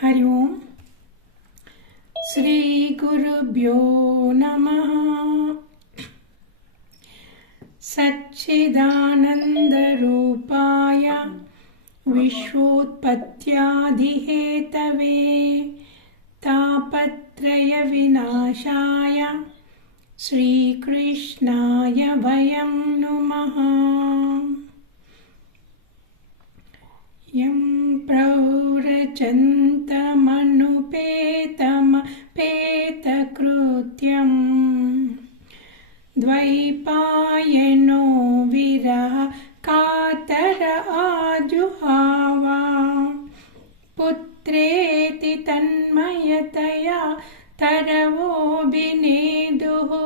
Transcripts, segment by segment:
Hari Om. Sri Gurubhyo Namaha. Satchidananda Rupaya Vishvotpatyadihetave Tapatraya Vinashaya Sri Krishnaya Vayam Numaha. Yam praurachantamapeta-krutyam Dvaipayano viraha katara ajuhava Putreti tanmayataya taravo bineduhu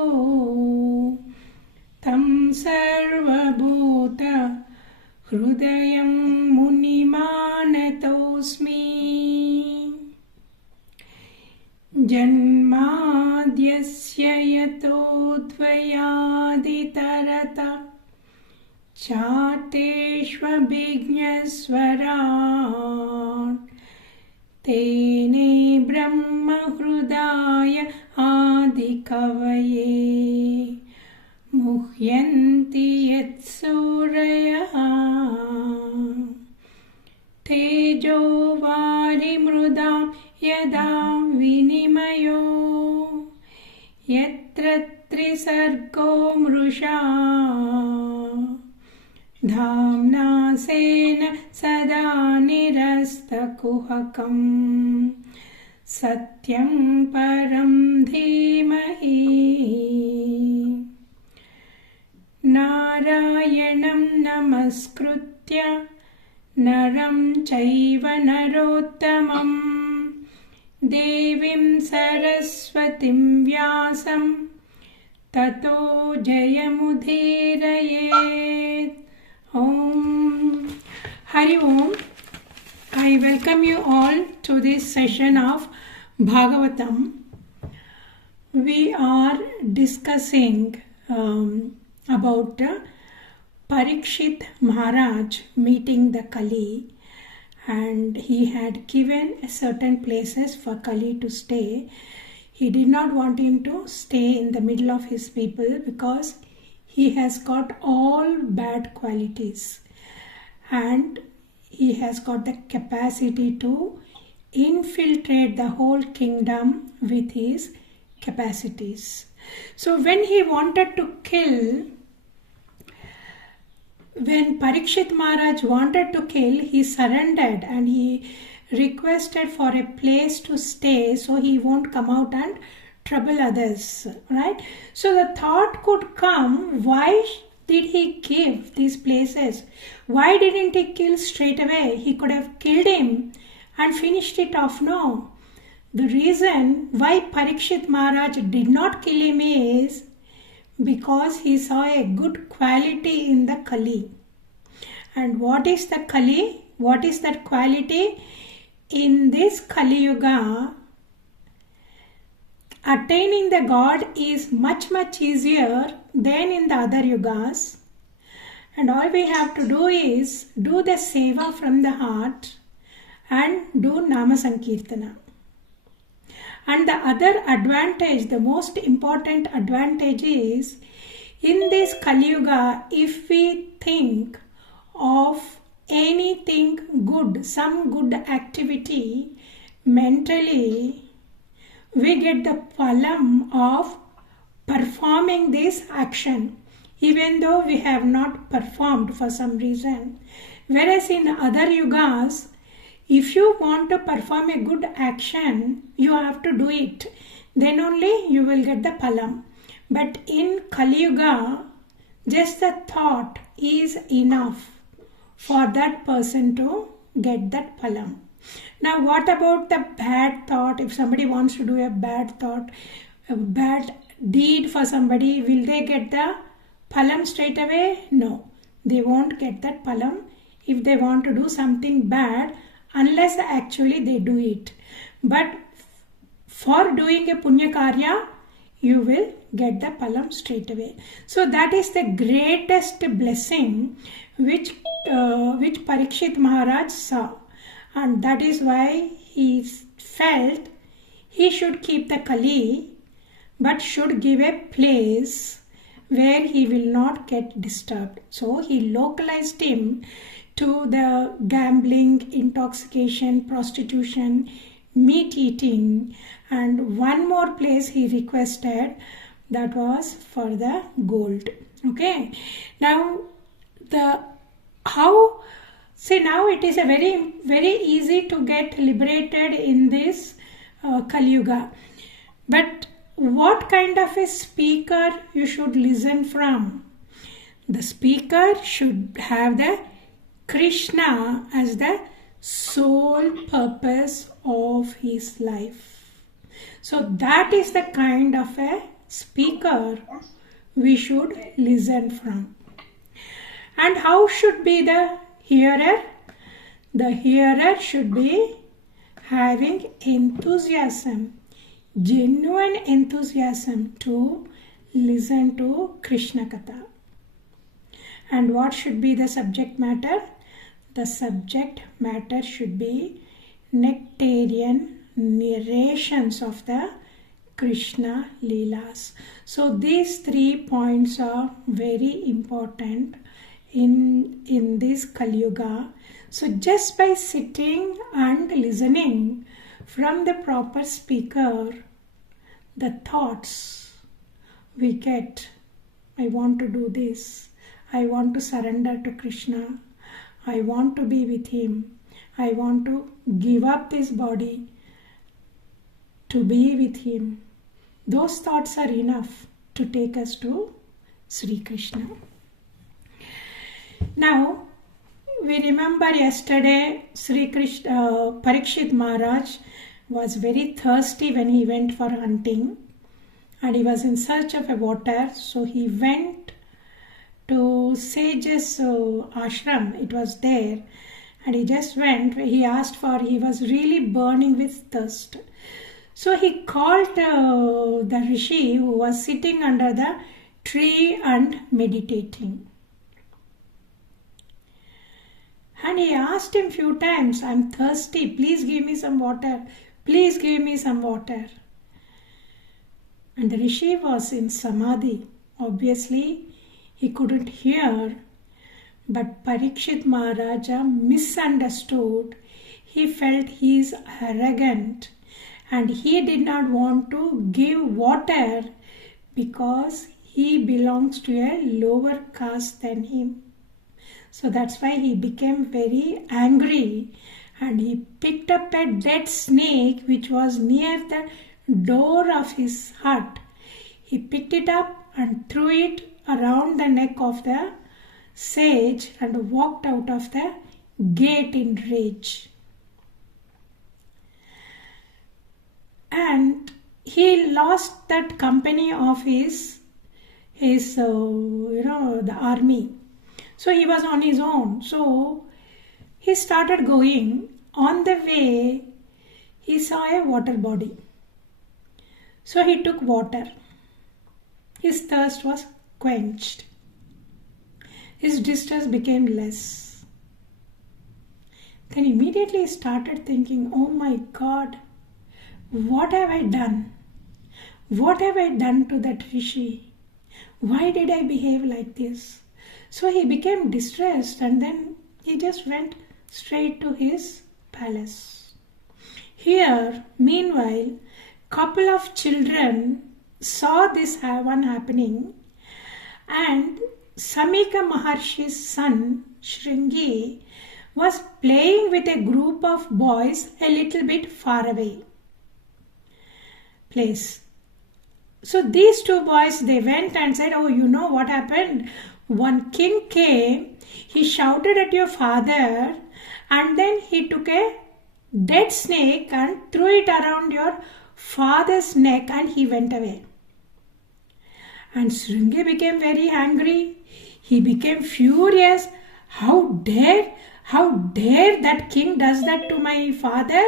Tam sarvabhuta Hrudayam munimanatosmi Janmadyasya yatodvayaditarata Chateshvabhignasvarat Tene brahma hrudaya adikavaye Muhyanti yatsuraya Tejo vari mrudam yada vinimayo Yatra trisargo mrusha Dhamna sena sada nirastakuhakam Satyam param dhimahi Narayanam namaskritya Naram chaiva narottamam Devim saraswatim vyasam Tato jayamudhirayet. Om. Hari Om. I welcome you all to this session of Bhagavatam. We are discussing about Parikshit Maharaj meeting the Kali, and he had given certain places for Kali to stay. He did not want him to stay in the middle of his people because he has got all bad qualities and he has got the capacity to infiltrate the whole kingdom with his capacities. So when he wanted to kill, when Parikshit Maharaj wanted to kill, he surrendered and he requested for a place to stay so he won't come out and trouble others, right? So the thought could come, why did he give these places? Why didn't he kill straight away? He could have killed him and finished it off. No. The reason why Parikshit Maharaj did not kill him is because he saw a good quality in the Kali. And what is the Kali? What is that quality? In this Kali Yuga, attaining the God is much easier than in the other yugas. And all we have to do is do the seva from the heart and do Nama Sankirtana. And the other advantage, the most important advantage is, in this Kali Yuga, if we think of anything good, some good activity, mentally, we get the phalam of performing this action, even though we have not performed for some reason. Whereas in other yugas, if you want to perform a good action, you have to do it. Then only you will get the phalam. But in Kali Yuga, just the thought is enough for that person to get that phalam. Now what about the bad thought? If somebody wants to do a bad thought, a bad deed for somebody, will they get the phalam straight away? No, they won't get that phalam if they want to do something bad, unless actually they do it. But for doing a punya karya, you will get the phalam straight away. So that is the greatest blessing which Parikshit Maharaj saw. and that is why he felt he should keep the Kali but should give a place where he will not get disturbed. So he localized him to the gambling, intoxication, prostitution, meat eating, and one more place he requested, that was for the gold. Okay, now now it is a very easy to get liberated in this Kali Yuga, but what kind of a speaker you should listen from? The speaker should have the Krishna as the sole purpose of his life. So that is the kind of a speaker we should listen from. And how should be the hearer? The hearer should be having enthusiasm, genuine enthusiasm to listen to Krishna Katha. And what should be the subject matter? The subject matter should be nectarian narrations of the Krishna Leelas. So these 3 points are very important in this Kali Yuga. So just by sitting and listening from the proper speaker, the thoughts we get, I want to do this, I want to surrender to Krishna, I want to be with him, I want to give up this body to be with him. Those thoughts are enough to take us to Sri Krishna. Now, we remember yesterday Sri Krishna, Parikshit Maharaj was very thirsty when he went for hunting, and he was in search of a water. So he went to sage's ashram, it was there, and he just went, he asked for, he was really burning with thirst. So he called the rishi who was sitting under the tree and meditating. And he asked him few times, I'm thirsty, please give me some water, please give me some water. And the rishi was in samadhi. Obviously, he couldn't hear, but Parikshit Maharaja misunderstood. He felt he is arrogant and he did not want to give water because he belongs to a lower caste than him. So that's why he became very angry and he picked up a dead snake which was near the door of his hut. He picked it up and threw it around the neck of the sage and walked out of the gate in rage. And he lost that company of his the army. So he was on his own. So he started going. On the way, he saw a water body. So he took water. His thirst was quenched. His distress became less. Then immediately he started thinking, oh my God, what have I done? What have I done to that rishi? Why did I behave like this? So he became distressed and then he just went straight to his palace. Here, meanwhile, couple of children saw this one happening, and Samika Maharshi's son, Shringi, was playing with a group of boys a little bit far away place. So these two boys, they went and said, oh, you know what happened? One king came, he shouted at your father, and then he took a dead snake and threw it around your father's neck and he went away. And Shringi became very angry. He became furious. How dare that king does that to my father?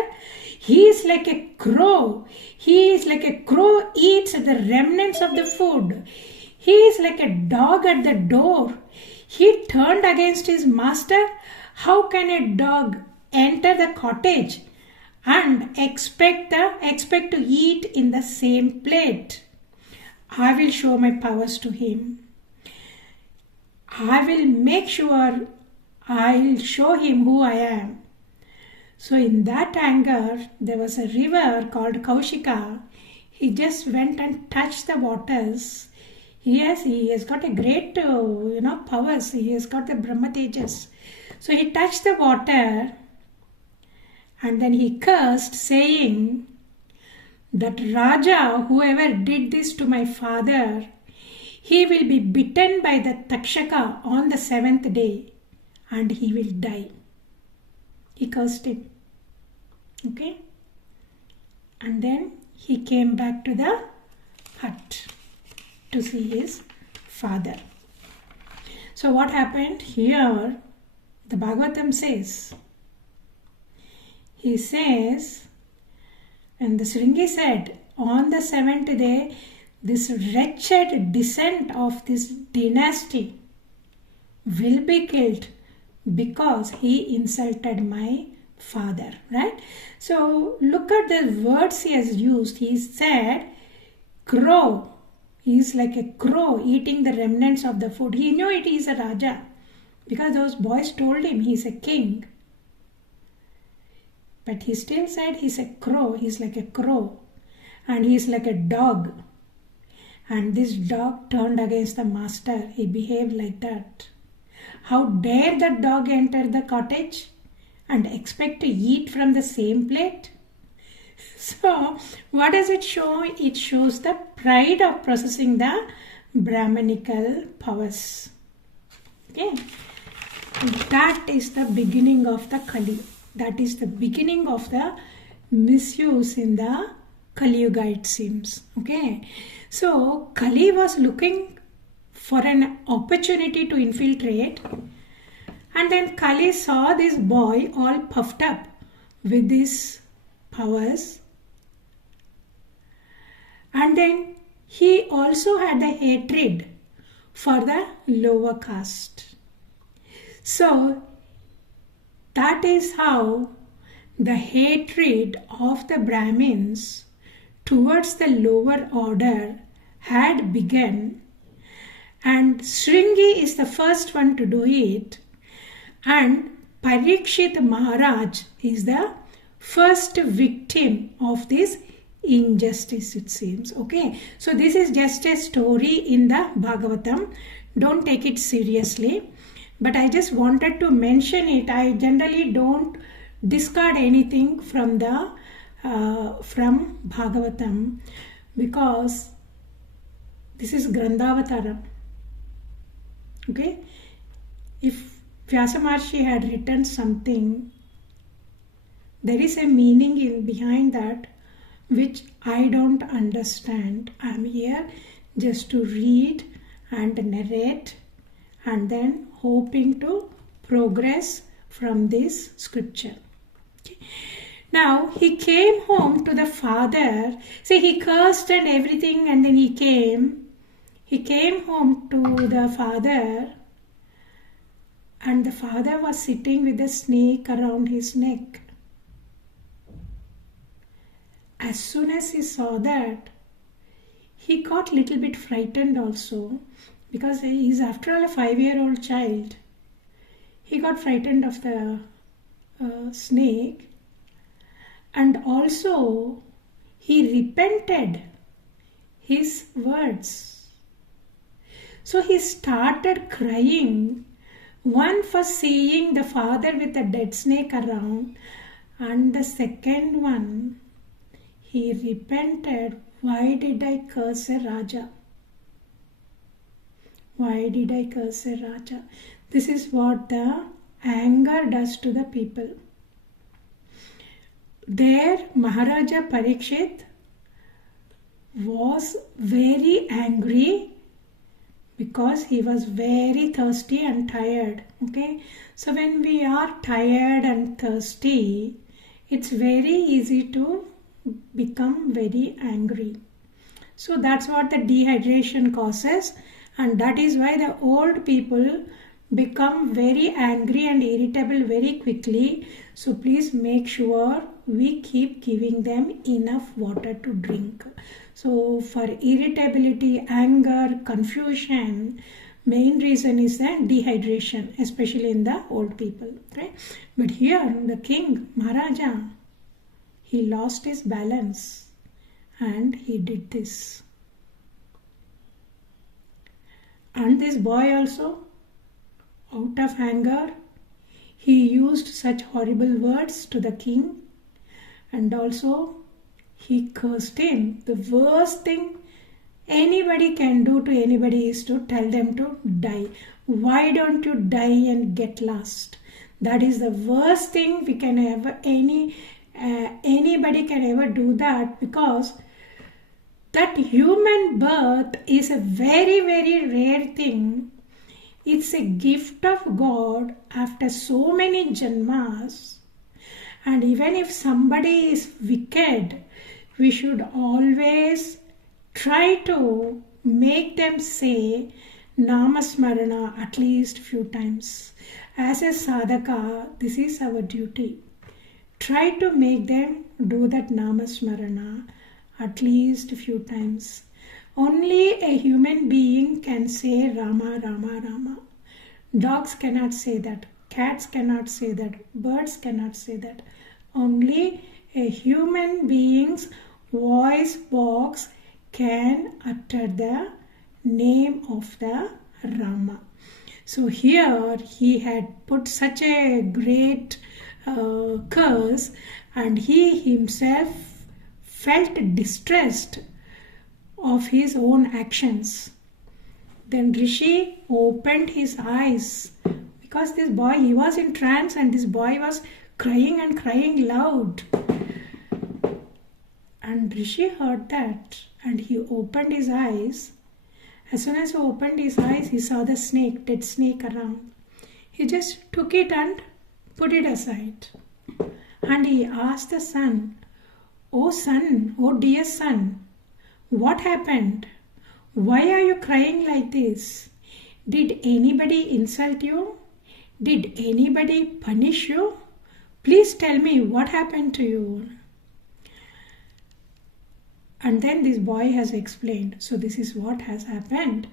He is like a crow. He is like a crow eats the remnants of the food. He is like a dog at the door. He turned against his master. How can a dog enter the cottage and expect to eat in the same plate. I will show my powers to him. I will make sure I'll show him who I am. So in that anger, there was a river called Kaushika. He just went and touched the waters. He has got a great, powers. He has got the Brahma Tejas. So he touched the water and then he cursed, saying that Raja, whoever did this to my father, he will be bitten by the Takshaka on the 7th day and he will die. He cursed him. Okay? And then he came back to the hut to see his father. So what happened here? The Bhagavatam says, he says, and the Sringi said, on the 7th day, this wretched descent of this dynasty will be killed because he insulted my father, right? So look at the words he has used. He said, crow. He is like a crow eating the remnants of the food. He knew it is a Raja because those boys told him he is a king. But he still said he's a crow. He's like a crow. And he's like a dog. And this dog turned against the master. He behaved like that. How dare that dog enter the cottage and expect to eat from the same plate? So, what does it show? It shows the pride of possessing the Brahmanical powers. Okay. That is the beginning of the Kali. That is the beginning of the misuse in the Kali Yuga, it seems. Okay. So, Kali was looking for an opportunity to infiltrate. And then Kali saw this boy all puffed up with his powers. And then he also had the hatred for the lower caste. So that is how the hatred of the Brahmins towards the lower order had begun. And Sringi is the first one to do it. And Parikshit Maharaj is the first victim of this injustice, it seems. Okay, so this is just a story in the Bhagavatam. Don't take it seriously. But I just wanted to mention it. I generally don't discard anything from the from Bhagavatam because this is Grandhavataram. Okay, if Vyasa Maharshi had written something, there is a meaning behind that which I don't understand. I am here just to read and narrate and then hoping to progress from this scripture. Okay. Now he came home to the father. See, he cursed and everything and then he came home to the father and the father was sitting with a snake around his neck. As soon as he saw that, he got a little bit frightened also because he is after all a 5-year-old child. He got frightened of the snake and also he repented his words. So he started crying, one for seeing the father with a dead snake around, and the second one, he repented, why did I curse a Raja? Why did I curse a Raja? This is what the anger does to the people. There, Maharaja Parikshit was very angry because he was very thirsty and tired. Okay, so when we are tired and thirsty, it's very easy to become very angry. So that's what the dehydration causes, and that is why the old people become very angry and irritable very quickly. So please make sure we keep giving them enough water to drink. So for irritability, anger, confusion, main reason is the dehydration, especially in the old people. Right? But here the king, Maharaja, he lost his balance and he did this. And this boy also, out of anger, he used such horrible words to the king, and also he cursed him. The worst thing anybody can do to anybody is to tell them to die. Why don't you die and get lost? That is the worst thing we can ever, anybody can ever do that, because that human birth is a very, very rare thing. It's a gift of God after so many janmas. And even if somebody is wicked, we should always try to make them say Namasmarana at least few times. As a sadhaka, this is our duty. Try to make them do that Namasmarana at least a few times. Only a human being can say Rama, Rama, Rama. Dogs cannot say that. Cats cannot say that. Birds cannot say that. Only a human being's voice box can utter the name of the Rama. So here he had put such a great curse, and he himself felt distressed of his own actions. Then Rishi opened his eyes, because this boy, he was in trance, and this boy was crying and crying loud. And Rishi heard that, and he opened his eyes. As soon as he opened his eyes, he saw the snake, dead snake around. He just took it and put it aside. And he asked the son, "Oh son, oh dear son, what happened? Why are you crying like this? Did anybody insult you? Did anybody punish you? Please tell me what happened to you." And then this boy has explained. So this is what has happened.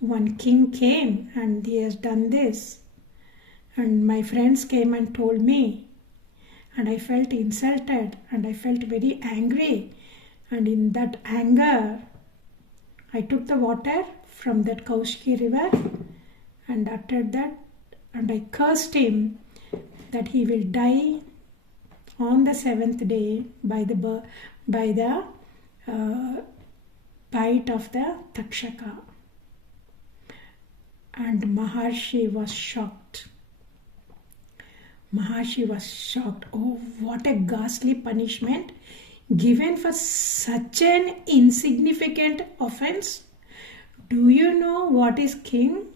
One king came and he has done this. And my friends came and told me. And I felt insulted and I felt very angry. And in that anger, I took the water from that Kaushiki river and uttered that. And I cursed him that he will die on the seventh day by the bite of the Takshaka. And Maharshi was shocked. Maharshi was shocked. Oh, what a ghastly punishment given for such an insignificant offense. Do you know what is king?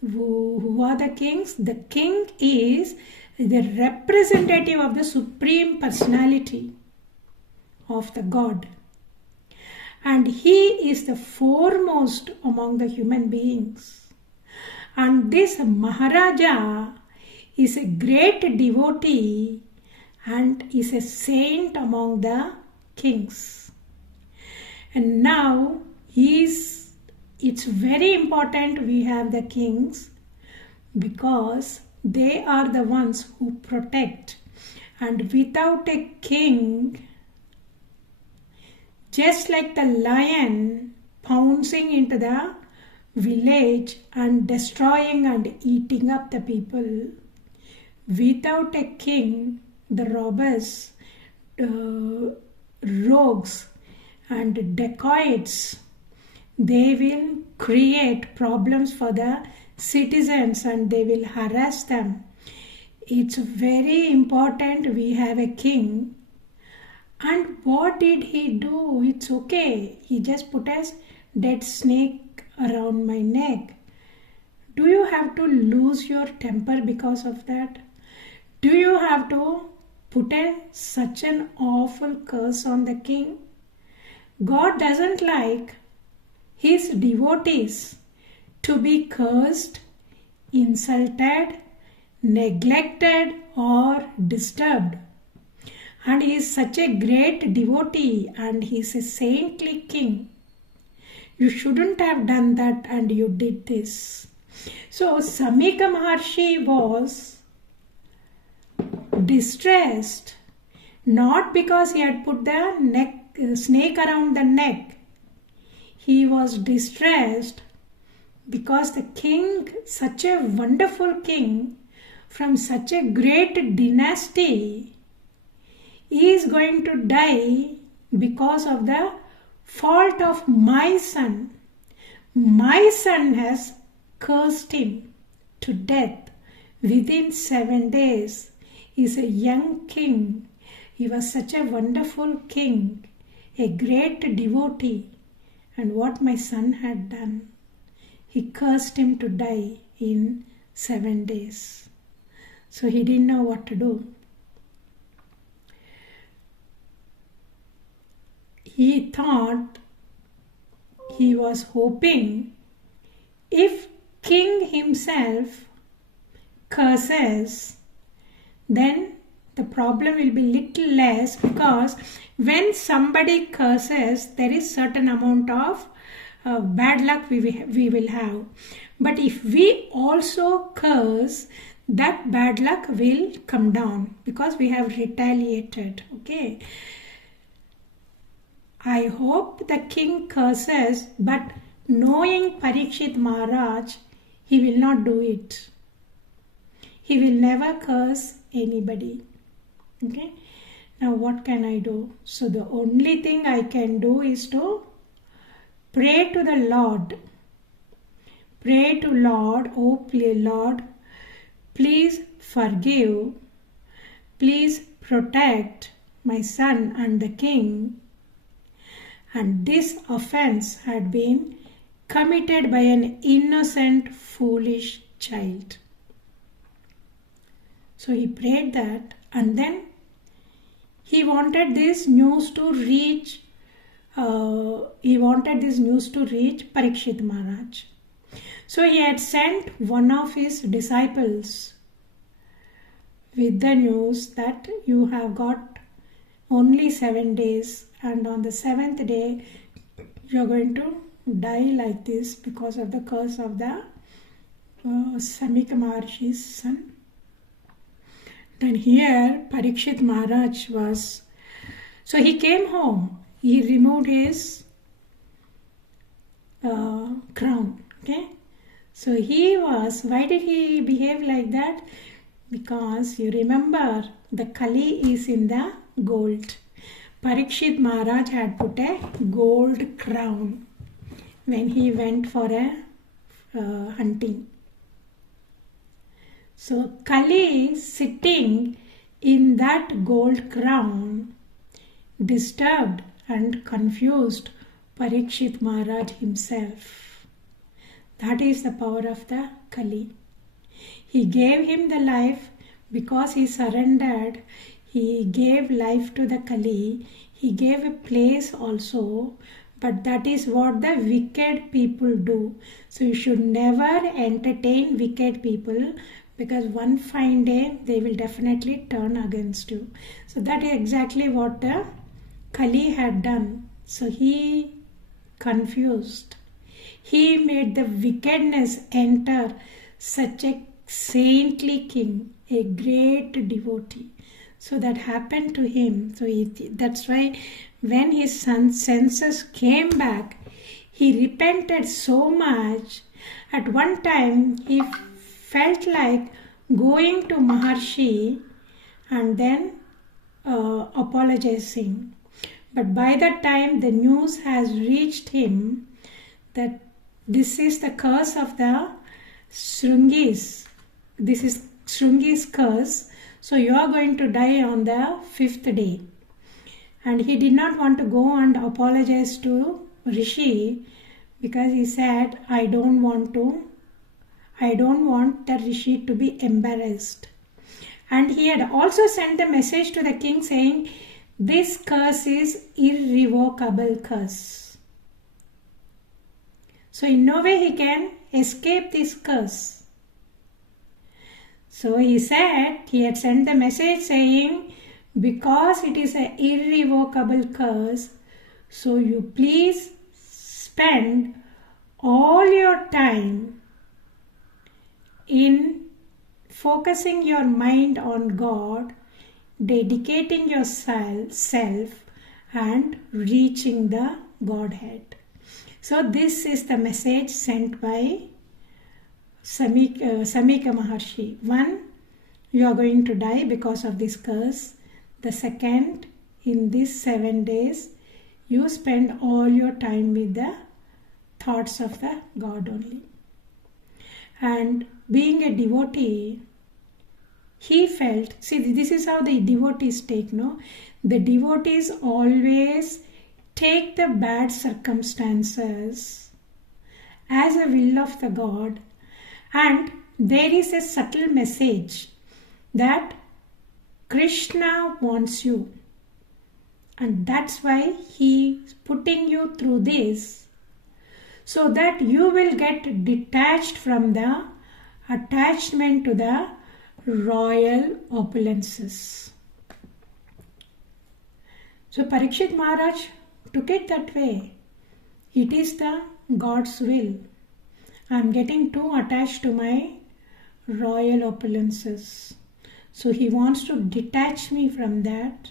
Who are the kings? The king is the representative of the Supreme Personality of the God. And he is the foremost among the human beings. And this Maharaja is a great devotee and is a saint among the kings. And now it's very important we have the kings, because they are the ones who protect. And without a king, just like the lion pouncing into the village and destroying and eating up the people, without a king, the robbers, rogues and dacoits, they will create problems for the citizens and they will harass them. It's very important we have a king. And what did he do? It's okay. He just put a dead snake around my neck. Do you have to lose your temper because of that? Do you have to put such an awful curse on the king? God doesn't like his devotees to be cursed insulted, neglected or disturbed. And he is such a great devotee and he is a saintly king. You shouldn't have done that and you did this. So Samika Maharshi was distressed, not because he had put the snake around the neck. He was distressed because the king, such a wonderful king from such a great dynasty, is going to die because of the fault of my son. My son has cursed him to death within 7 days. He is a young king. He was such a wonderful king, a great devotee. And what my son had done, he cursed him to die in 7 days. So he didn't know what to do. He thought, he was hoping, if king himself curses, then the problem will be little less, because when somebody curses, there is certain amount of bad luck we will have. But if we also curse, that bad luck will come down because we have retaliated. Okay. I hope the king curses, but knowing Parikshit Maharaj, he will not do it. He will never curse anybody. Okay. Now what can I do? So the only thing I can do is to pray to the Lord. Pray to Lord, oh Lord, please forgive, please protect my son and the king. And this offense had been committed by an innocent, foolish child. So he prayed that, and then he wanted this news to reach Parikshit Maharaj. So he had sent one of his disciples with the news that you have got only 7 days, and on the 7th day you are going to die like this because of the curse of the Samika Maharshi's son. Then here Parikshit Maharaj was, so he came home, he removed his crown. Okay, so he was, why did he behave like that? Because you remember the Kali is in the gold. Parikshit Maharaj had put a gold crown when he went for a hunting. So Kali sitting in that gold crown disturbed and confused Parikshit Maharaj himself. That is the power of the Kali. He gave him the life because he surrendered. He gave life to the Kali. He gave a place also. But that is what the wicked people do. So you should never entertain wicked people, because one fine day they will definitely turn against you. So that is exactly what the Kali had done. So he confused. He made the wickedness enter such a saintly king, a great devotee. So that happened to him. So that's why when his son's senses came back, he repented so much. At one time, he felt like going to Maharshi and then apologizing. But by the time the news has reached him that this is the curse of the Shrungis, this is Shrungi's curse, so you are going to die on the 5th day. And he did not want to go and apologize to Rishi, because he said, I don't want the Rishi to be embarrassed. And he had also sent a message to the king saying, this curse is irrevocable curse. So in no way he can escape this curse. So he said, he had sent the message saying, because it is an irrevocable curse, so you please spend all your time in focusing your mind on God, dedicating yourself and reaching the Godhead. So this is the message sent by Samika Maharshi. One, you are going to die because of this curse. The second, in these 7 days, you spend all your time with the thoughts of the God only. And being a devotee, he felt, see, this is how the devotees take, no? The devotees always take the bad circumstances as a will of the God, and there is a subtle message that Krishna wants you, and that's why he is putting you through this, so that you will get detached from the attachment to the royal opulences. So Parikshit Maharaj took it that way. It is the God's will. I am getting too attached to my royal opulences. So he wants to detach me from that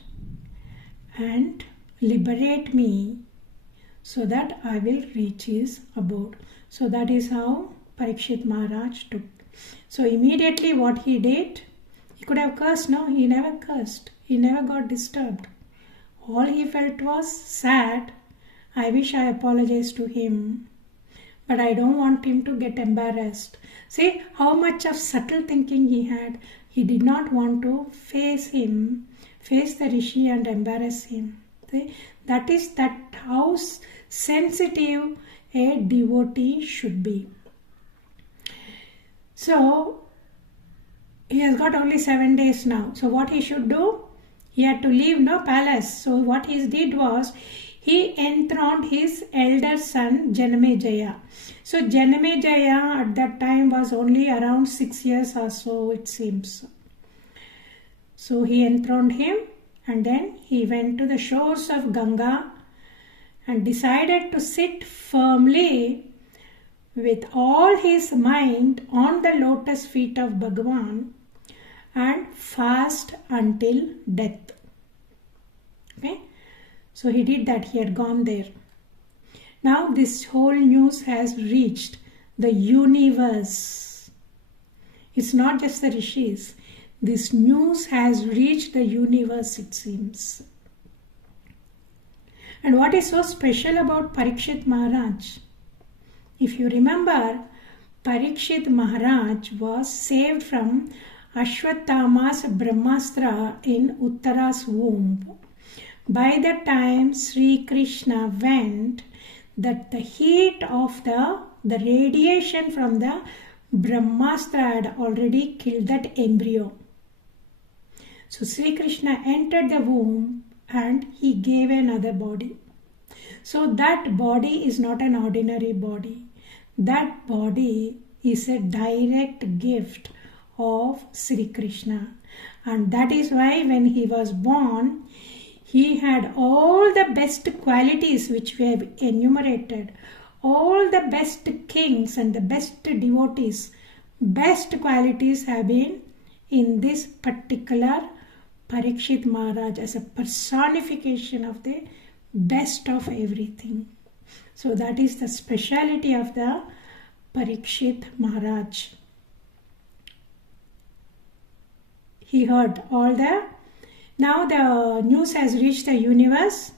and liberate me so that I will reach his abode. So that is how Parikshit Maharaj took. So immediately what he did, he could have cursed. No, he never cursed. He never got disturbed. All he felt was sad. I wish I apologized to him, but I don't want him to get embarrassed. See how much of subtle thinking he had. He did not want to face him, face the Rishi and embarrass him. See? That is how sensitive a devotee should be. So he has got only 7 days now. So what he should do? He had to leave no palace. So what he did was, he enthroned his elder son Janamejaya. So Janamejaya at that time was only around 6 years or so, it seems. So he enthroned him, and then he went to the shores of Ganga and decided to sit firmly with all his mind on the lotus feet of Bhagavan and fast until death. Okay? So he did that. He had gone there. Now this whole news has reached the universe. It's not just the rishis. This news has reached the universe, it seems. And what is so special about Parikshit Maharaj? If you remember, Parikshit Maharaj was saved from Ashwatthama's Brahmastra in Uttara's womb. By the time Sri Krishna went, that the heat of the radiation from the Brahmastra had already killed that embryo. So Sri Krishna entered the womb and he gave another body. So that body is not an ordinary body. That body is a direct gift of Sri Krishna. And that is why when he was born, he had all the best qualities which we have enumerated. All the best kings and the best devotees, best qualities have been in this particular Parikshit Maharaj as a personification of the best of everything. So that is the speciality of the Parikshit Maharaj. He heard all the... Now the news has reached the universe.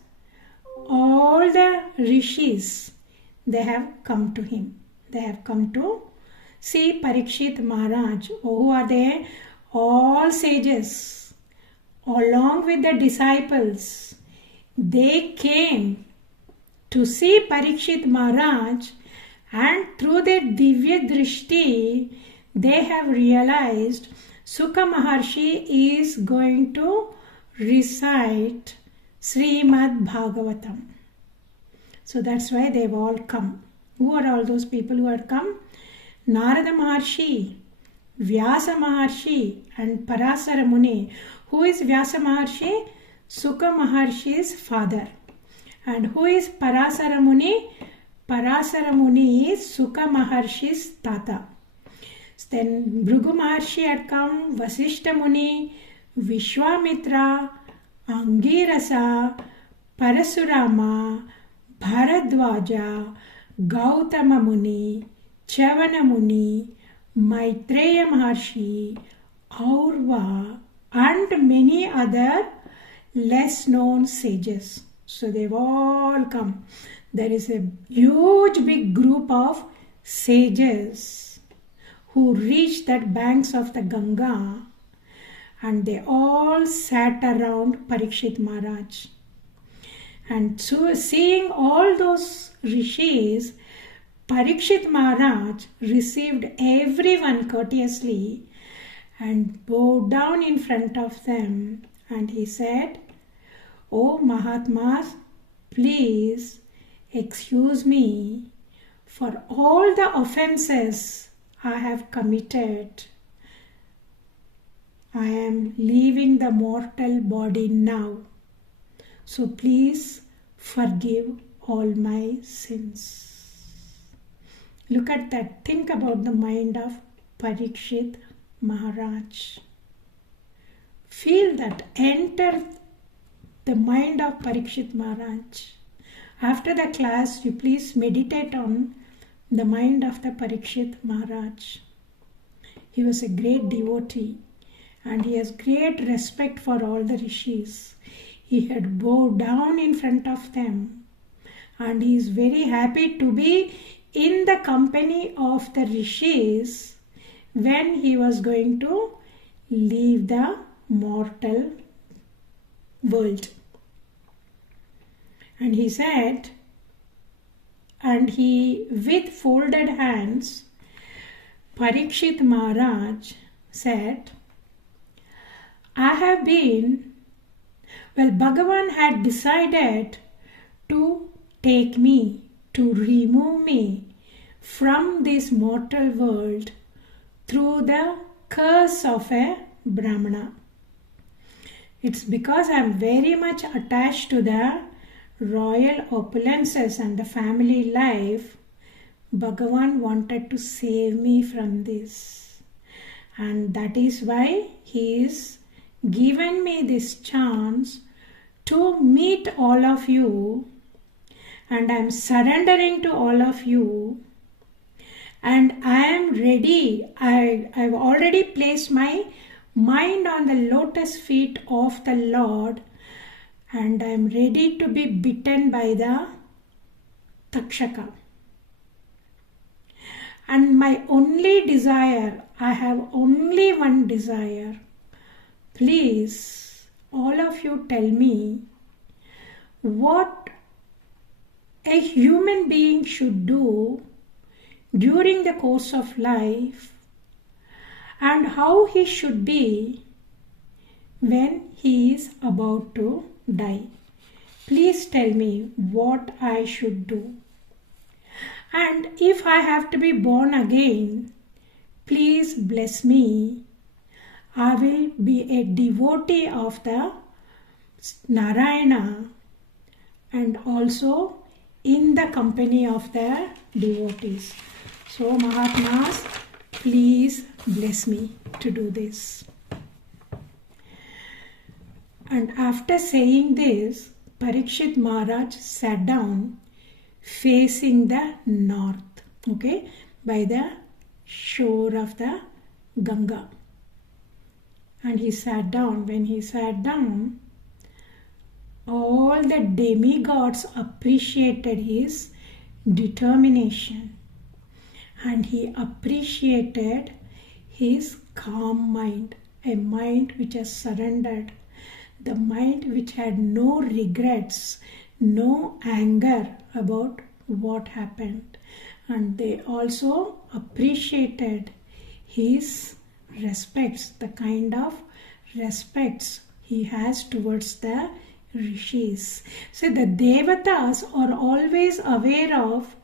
All the rishis, they have come to him. They have come to see Parikshit Maharaj. Oh, who are they? All sages, along with the disciples. They came to see Parikshit Maharaj, and through their Divya Drishti, they have realized Shuka Maharshi is going to recite Srimad Bhagavatam. So that's why they've all come. Who are all those people who had come? Narada Maharshi, Vyasa Maharshi and Parasara Muni. Who is Vyasa Maharshi? Shuka Maharshi's father. And who is Parasara Muni? Parasara Muni is Shuka Maharshi's tata. Then Bhrigu Maharshi had come, Vasishta Muni, Vishwamitra, Angirasa, Parasurama, Bharadwaja, Gautama Muni, Chavana Muni, Maitreya Maharshi, Aurva, and many other less known sages. So they've all come. There is a huge big group of sages who reached that banks of the Ganga, and they all sat around Parikshit Maharaj. And so seeing all those rishis, Parikshit Maharaj received everyone courteously and bowed down in front of them, and he said, "O Mahatmas, please excuse me for all the offenses I have committed. I am leaving the mortal body now. So please forgive all my sins." Look at that. Think about the mind of Parikshit Maharaj. Feel that. Enter the mind of Parikshit Maharaj. After the class, you please meditate on the mind of the Parikshit Maharaj. He was a great devotee and he has great respect for all the rishis. He had bowed down in front of them and he is very happy to be in the company of the rishis when he was going to leave the mortal world. And he said, and he with folded hands, Parikshit Maharaj said, Bhagavan had decided to take me, to remove me from this mortal world through the curse of a Brahmana. It's because I am very much attached to the royal opulences and the family life. Bhagavan wanted to save me from this. And that is why he is given me this chance to meet all of you, and I am surrendering to all of you, and I am ready. I've already placed my mind on the lotus feet of the Lord, and I am ready to be bitten by the Takshaka. And my only desire, I have only one desire. Please, all of you tell me what a human being should do during the course of life and how he should be when he is about to die. Please tell me what I should do. And if I have to be born again, please bless me. I will be a devotee of the Narayana and also in the company of the devotees. So Mahatmas, please bless me to do this. And after saying this, Parikshit Maharaj sat down facing the north, by the shore of the Ganga. And he sat down. When he sat down, all the demigods appreciated his determination. And he appreciated his calm mind, a mind which has surrendered, the mind which had no regrets, no anger about what happened. And they also appreciated his respects, the kind of respects he has towards the rishis. So the devatas are always aware of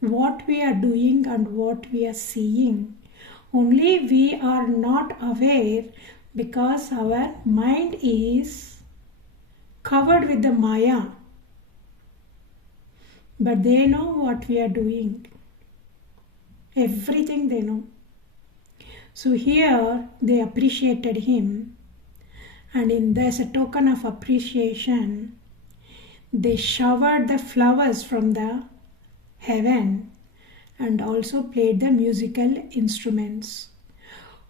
what we are doing and what we are seeing. Only we are not aware because our mind is covered with the Maya. But they know what we are doing. Everything they know. So here they appreciated him, and as a token of appreciation, they showered the flowers from the heaven and also played the musical instruments.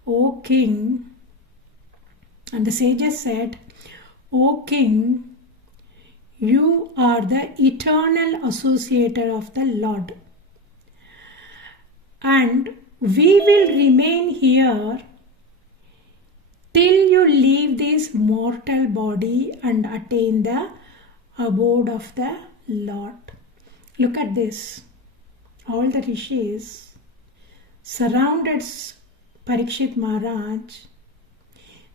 O king, and the sages said, O king, you are the eternal associator of the Lord, and we will remain here till you leave this mortal body and attain the abode of the Lord. Look at this. All the rishis surrounded Parikshit Maharaj.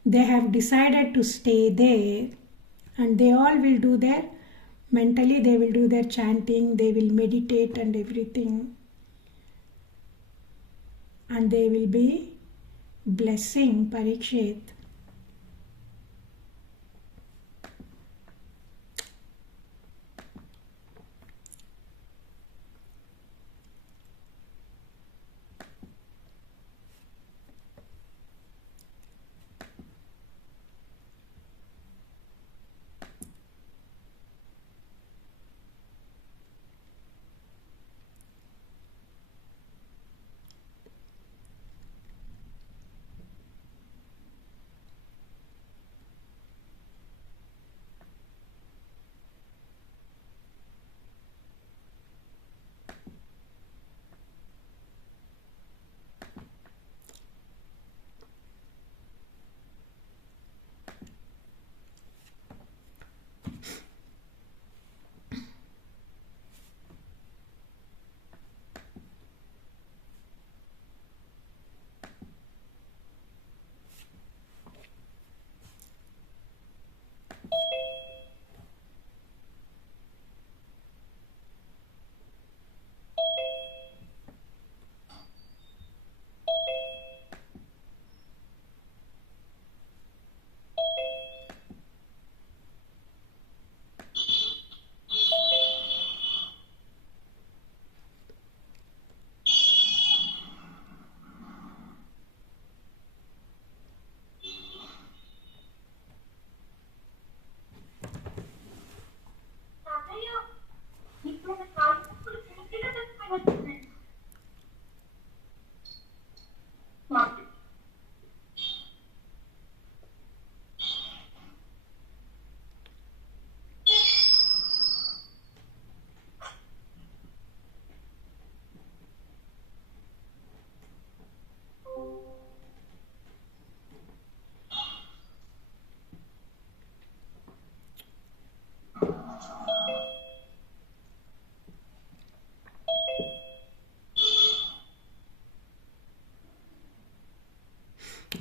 They have decided to stay there, and they all will do their, mentally they will do their chanting, they will meditate and everything. And they will be blessing Parikshit.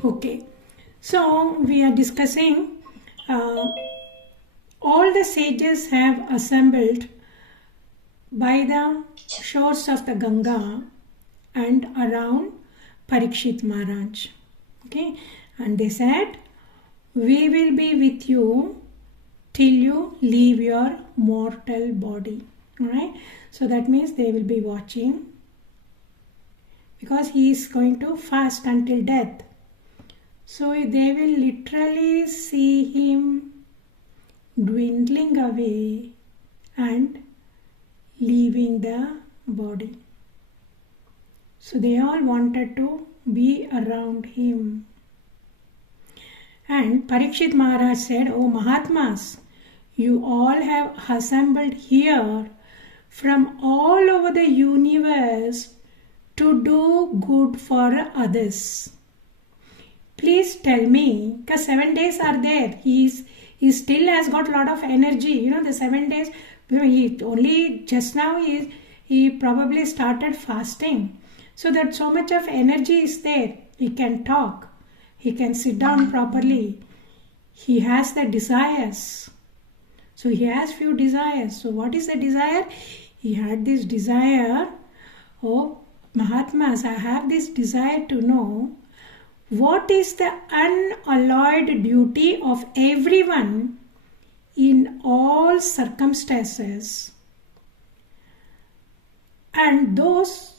Okay, so we are discussing all the sages have assembled by the shores of the Ganga and around Parikshit Maharaj. Okay, and they said, we will be with you till you leave your mortal body. Alright, so that means they will be watching, because he is going to fast until death. So they will literally see him dwindling away and leaving the body. So they all wanted to be around him. And Parikshit Maharaj said, O Mahatmas, you all have assembled here from all over the universe to do good for others. Please tell me, because 7 days are there. He still has got a lot of energy. You know, the 7 days, he only just now he probably started fasting. So that so much of energy is there. He can talk. He can sit down properly. He has the desires. So he has few desires. So what is the desire? He had this desire of Mahatmas, I have this desire to know what is the unalloyed duty of everyone in all circumstances and those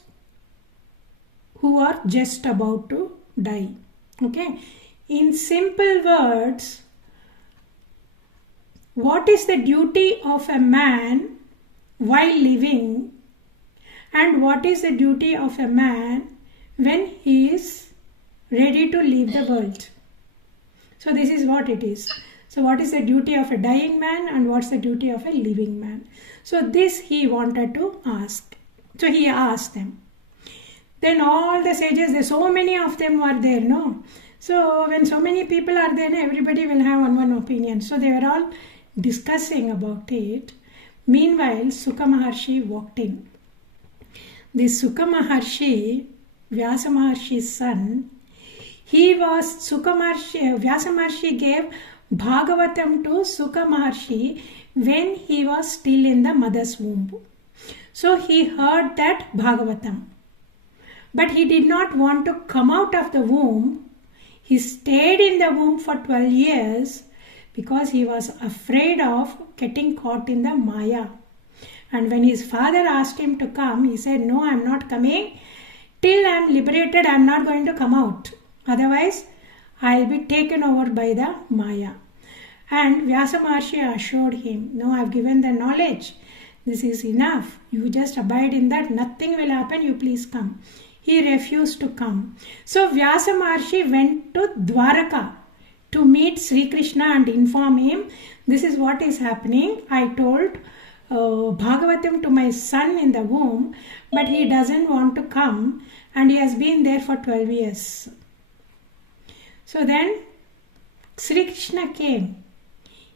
who are just about to die. Okay, in simple words, what is the duty of a man while living and what is the duty of a man when he is ready to leave the world? So this is what it is. So what is the duty of a dying man and what's the duty of a living man? So this he wanted to ask. So he asked them. Then all the sages, there so many of them were there, no? So when so many people are there, everybody will have one opinion. So they were all discussing about it. Meanwhile, Shuka Maharshi walked in. This Shuka Maharshi, Vyasa Maharshi's son, Vyasa Maharshi gave Bhagavatam to Shuka Maharshi when he was still in the mother's womb. So he heard that Bhagavatam. But he did not want to come out of the womb. He stayed in the womb for 12 years because he was afraid of getting caught in the Maya. And when his father asked him to come, he said, no, I am not coming. Till I am liberated, I am not going to come out. Otherwise, I will be taken over by the Maya. And Vyasa Maharshi assured him, no, I have given the knowledge. This is enough. You just abide in that. Nothing will happen. You please come. He refused to come. So Vyasa Maharshi went to Dwaraka to meet Sri Krishna and inform him, this is what is happening. I told Bhagavatam to my son in the womb, but he doesn't want to come and he has been there for 12 years. So then Sri Krishna came.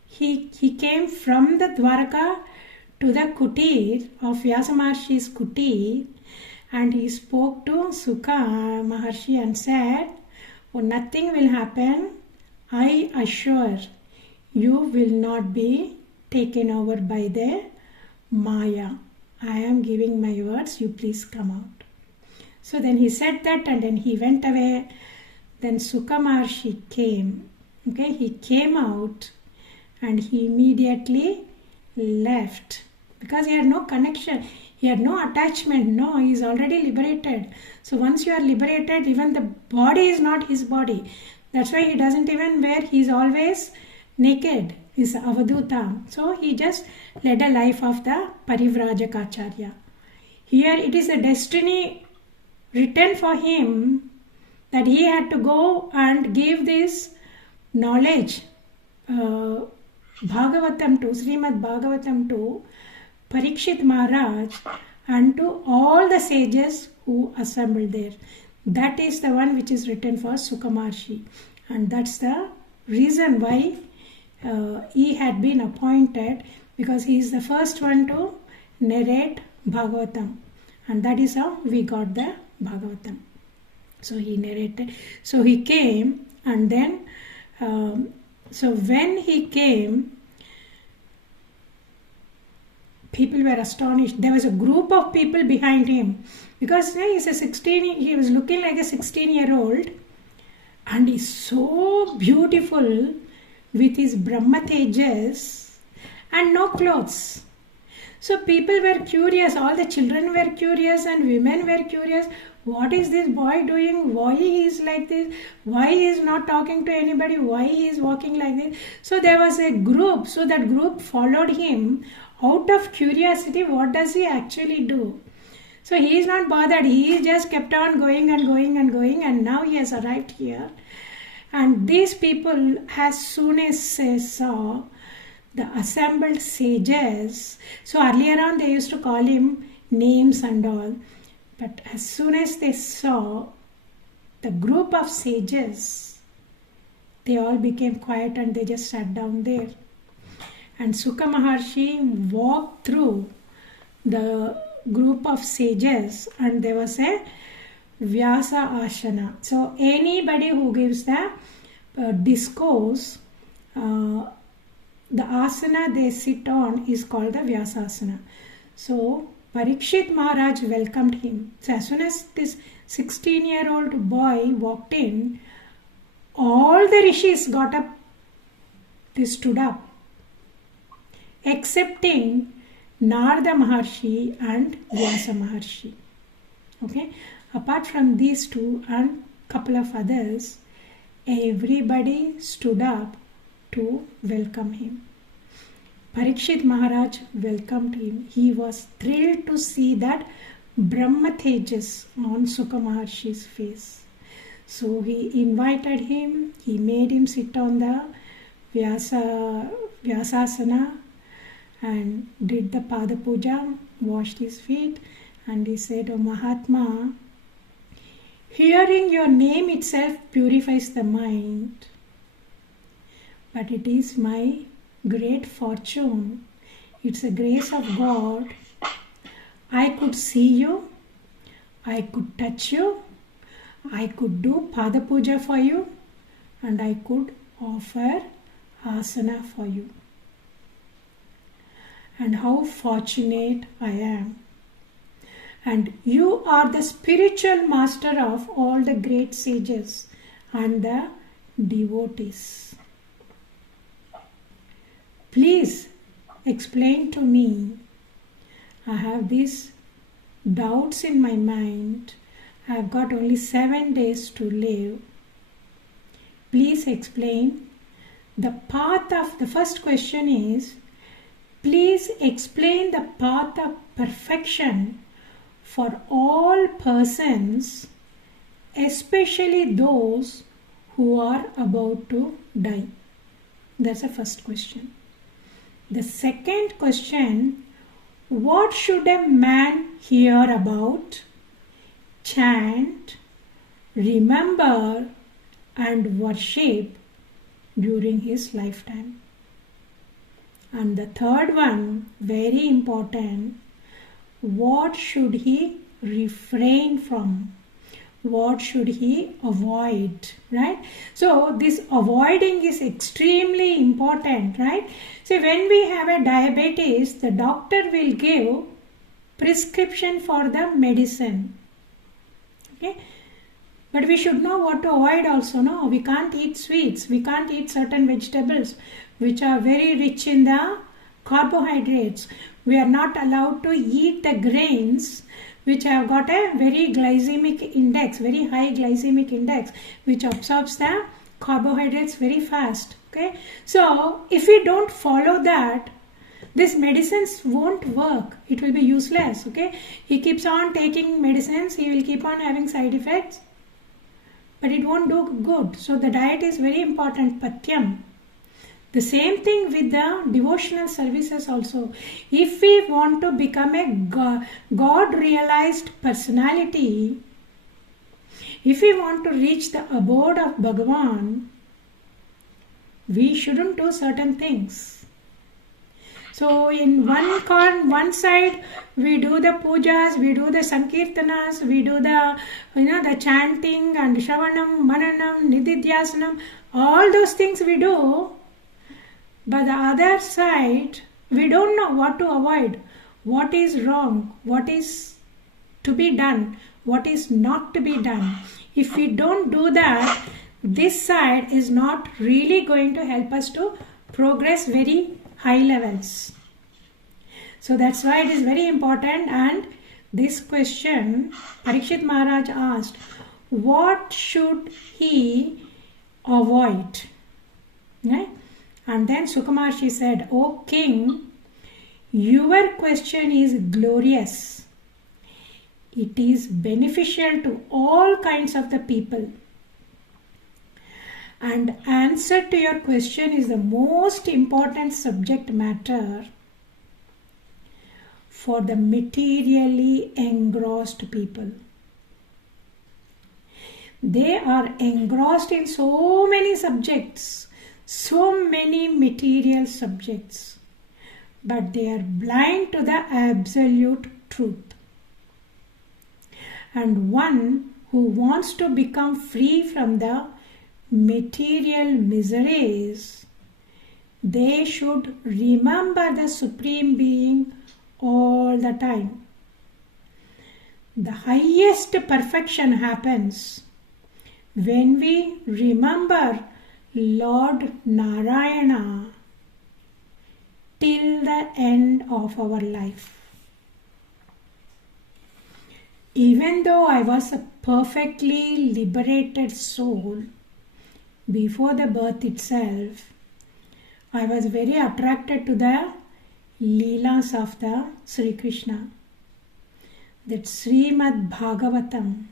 He came from the Dwaraka to the kutir of Vyasa Maharshi's kutir, and he spoke to Shuka Maharshi and said, oh, nothing will happen. I assure you will not be taken over by the Maya. I am giving my words, you please come out. So then he said that and then he went away. Then Shuka Maharshi came. Okay, he came out and he immediately left because he had no connection. He had no attachment. No, he is already liberated. So once you are liberated, even the body is not his body. That's why he doesn't even wear, he is always naked. He is Avaduta. So he just led a life of the Parivrajakacharya. Here it is a destiny written for him that he had to go and give this knowledge, Bhagavatam to, Srimad Bhagavatam to Parikshit Maharaj and to all the sages who assembled there. That is the one which is written for Shuka Maharshi, and that's the reason why he had been appointed, because he is the first one to narrate Bhagavatam, and that is how we got the Bhagavatam. So he narrated. So he came, and then so when he came, people were astonished. There was a group of people behind him because he was looking like a 16-year-old and he's so beautiful with his Brahma Tejas and no clothes. So people were curious, all the children were curious and women were curious. What is this boy doing? Why he is like this? Why he is not talking to anybody? Why he is walking like this? So there was a group. So that group followed him out of curiosity. What does he actually do? So he is not bothered. He just kept on going and going and going, and now he has arrived here. And these people, as soon as they saw the assembled sages, so earlier on they used to call him names and all, but as soon as they saw the group of sages, they all became quiet and they just sat down there. And Shuka Maharshi walked through the group of sages and there was a Vyasa Asana. So anybody who gives the discourse, the asana they sit on is called the Vyasa Asana. So Parikshit Maharaj welcomed him. So as soon as this 16-year-old boy walked in, all the rishis got up, they stood up, excepting Narada Maharshi and Vyasa Maharshi. Okay, apart from these two and couple of others, everybody stood up to welcome him. Parikshit Maharaj welcomed him. He was thrilled to see that Brahma Tejas on Shuka Maharshi's face. So he invited him, he made him sit on the Vyasasana and did the Pada Puja, washed his feet, and he said, "O Mahatma, hearing your name itself purifies the mind, but it is my great fortune, it's a grace of God. I could see you, I could touch you, I could do Pada Puja for you, and I could offer asana for you. And how fortunate I am. And you are the spiritual master of all the great sages and the devotees. Please explain to me. I have these doubts in my mind. I have got only 7 days to live. Please explain the path of." The first question is, please explain the path of perfection for all persons, especially those who are about to die. That's the first question. The second question, what should a man hear about, chant, remember, and worship during his lifetime? And the third one, very important, what should he refrain from? What should he avoid? Right? So this avoiding is extremely important, right? So when we have a diabetes, the doctor will give prescription for the medicine. Okay? But we should know what to avoid also. No, we can't eat sweets. We can't eat certain vegetables which are very rich in the carbohydrates. We are not allowed to eat the grains which have got a very glycemic index, very high glycemic index, which absorbs the carbohydrates very fast. Okay, so if we don't follow that, these medicines won't work. It will be useless. Okay, he keeps on taking medicines, he will keep on having side effects, but it won't do good. So the diet is very important, patyam. The same thing with the devotional services also. If we want to become a God-realized personality, if we want to reach the abode of Bhagavan, we shouldn't do certain things. So in one side we do the pujas, we do the sankirtanas, we do the the chanting and shravanam, mananam, nididhyasanam, all those things we do. But the other side, we don't know what to avoid, what is wrong, what is to be done, what is not to be done. If we don't do that, this side is not really going to help us to progress very high levels. So that's why it is very important. And this question, Parikshit Maharaj asked, what should he avoid? Right? And then Shuka Maharshi said, "O king, your question is glorious. It is beneficial to all kinds of the people. And answer to your question is the most important subject matter for the materially engrossed people. They are engrossed in so many subjects, so many material subjects, but they are blind to the absolute truth. And one who wants to become free from the material miseries, they should remember the Supreme Being all the time. The highest perfection happens when we remember Lord Narayana till the end of our life. Even though I was a perfectly liberated soul before the birth itself, I was very attracted to the Leelas of the Sri Krishna. That Srimad Bhagavatam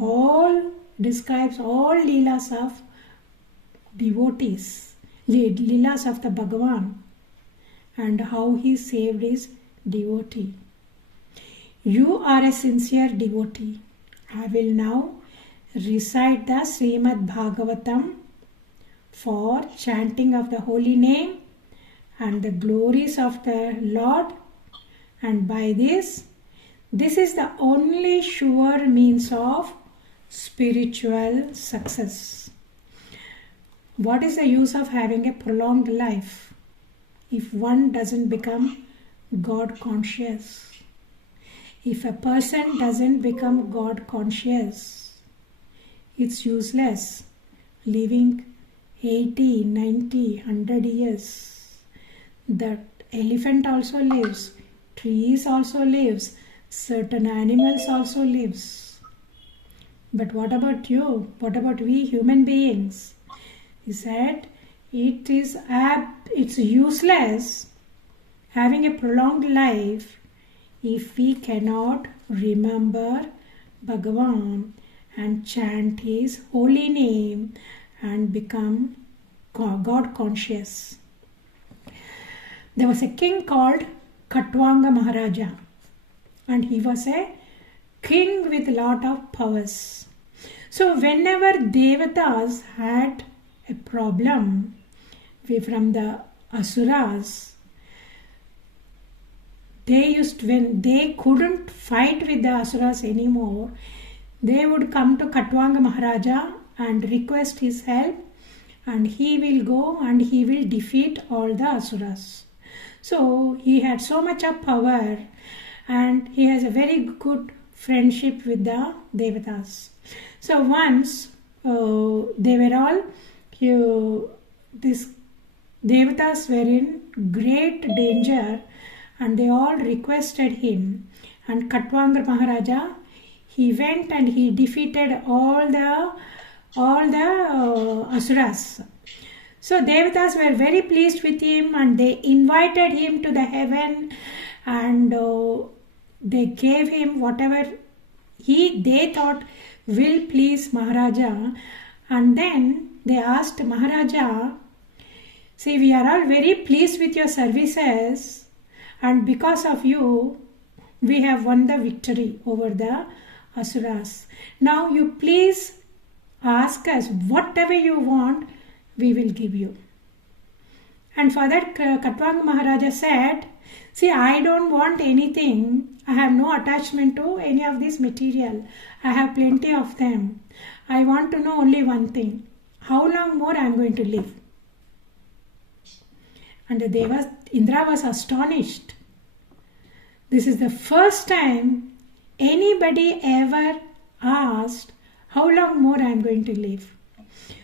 all describes all Leelas of devotees, Leelas of the Bhagavan, and how he saved his devotee. You are a sincere devotee. I will now recite the Srimad Bhagavatam for chanting of the holy name and the glories of the Lord, and by this is the only sure means of spiritual success. What is the use of having a prolonged life if one doesn't become God conscious? If a person doesn't become God conscious, it's useless living 80, 90, 100 years. The elephant also lives, trees also lives, certain animals also lives. But what about you? What about we human beings? He said it's useless having a prolonged life if we cannot remember Bhagavan and chant his holy name and become God conscious. There was a king called Katwanga Maharaja, and he was a king with a lot of powers. So whenever devatas had a problem from the asuras, when they couldn't fight with the asuras anymore, they would come to Katwanga Maharaja and request his help, and he will go and he will defeat all the asuras. So he had so much of power, and he has a very good friendship with the devatas. So once they were all, these devatas were in great danger, and they all requested him. And Katwanga Maharaja, he went and he defeated all the asuras. So devatas were very pleased with him, and they invited him to the heaven, and they gave him whatever they thought will please Maharaja. And then they asked Maharaja, see, we are all very pleased with your services, and because of you we have won the victory over the asuras. Now you please ask us whatever you want, we will give you. And for that Katwanga Maharaja said, see, I don't want anything. I have no attachment to any of this material. I have plenty of them. I want to know only one thing. How long more I am going to live? And Indra was astonished. This is the first time anybody ever asked how long more I am going to live.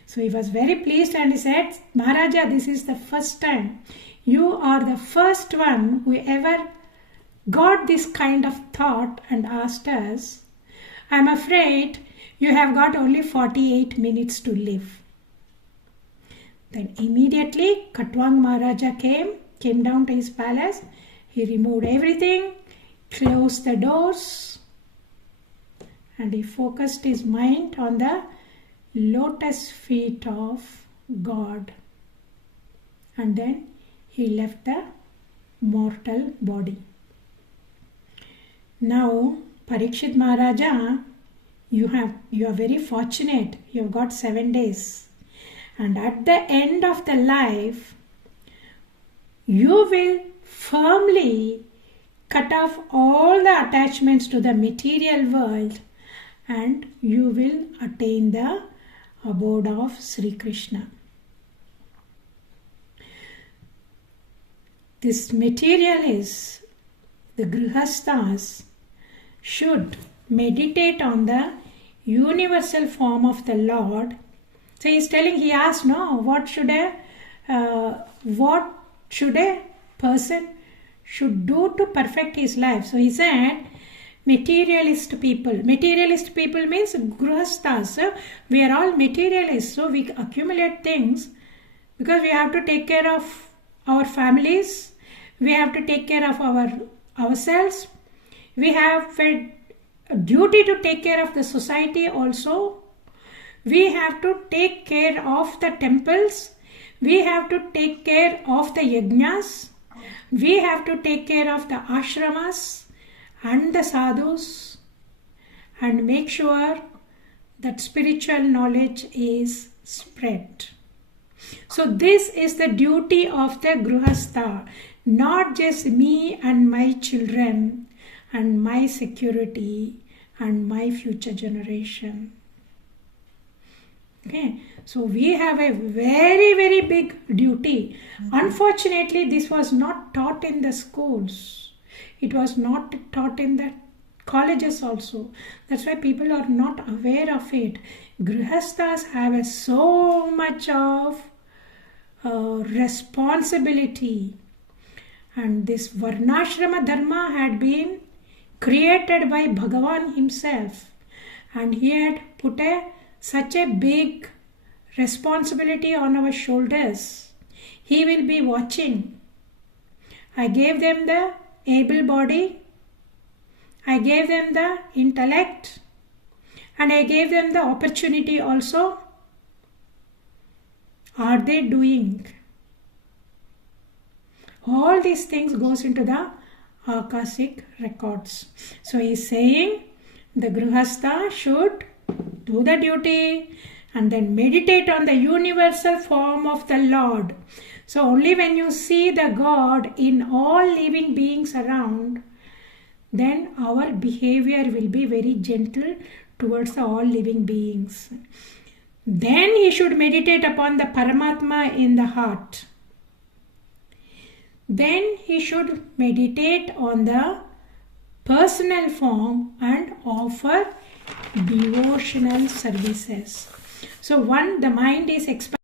So he was very pleased, and he said, Maharaja, this is the first time. You are the first one who ever got this kind of thought and asked us. I am afraid you have got only 48 minutes to live. Then immediately Katwanga Maharaja came down to his palace. He removed everything, closed the doors, and he focused his mind on the lotus feet of God. And then he left the mortal body. Now, Parikshit Maharaja, you are very fortunate. You have got 7 days. And at the end of the life, you will firmly cut off all the attachments to the material world, and you will attain the abode of Sri Krishna. This material is the grihasthas. should meditate on the universal form of the Lord. So he is telling, he asked, no, what should a person should do to perfect his life? So he said, materialist people. Materialist people means grihasthas. We are all materialists, so we accumulate things because we have to take care of our families, we have to take care of ourselves, we have a duty to take care of the society also, we have to take care of the temples, we have to take care of the yajnas, we have to take care of the ashramas and the sadhus, and make sure that spiritual knowledge is spread. So this is the duty of the grihastha, not just me and my children and my security and my future generation. Okay, so we have a very, very big duty. Unfortunately, this was not taught in the schools. It was not taught in the colleges also. That's why people are not aware of it. Grihasthas have so much of responsibility, and this varnashrama dharma had been created by Bhagavan himself, and he had put such a big responsibility on our shoulders. He will be watching. I gave them the able body, I gave them the intellect, and I gave them the opportunity also. Are they doing? All these things goes into the Akashic records. So he is saying the grihastha should do the duty and then meditate on the universal form of the Lord. So only when you see the God in all living beings around, then our behavior will be very gentle towards all living beings. Then he should meditate upon the Paramatma in the heart. Then he should meditate on the personal form and offer devotional services. So the mind is expanded.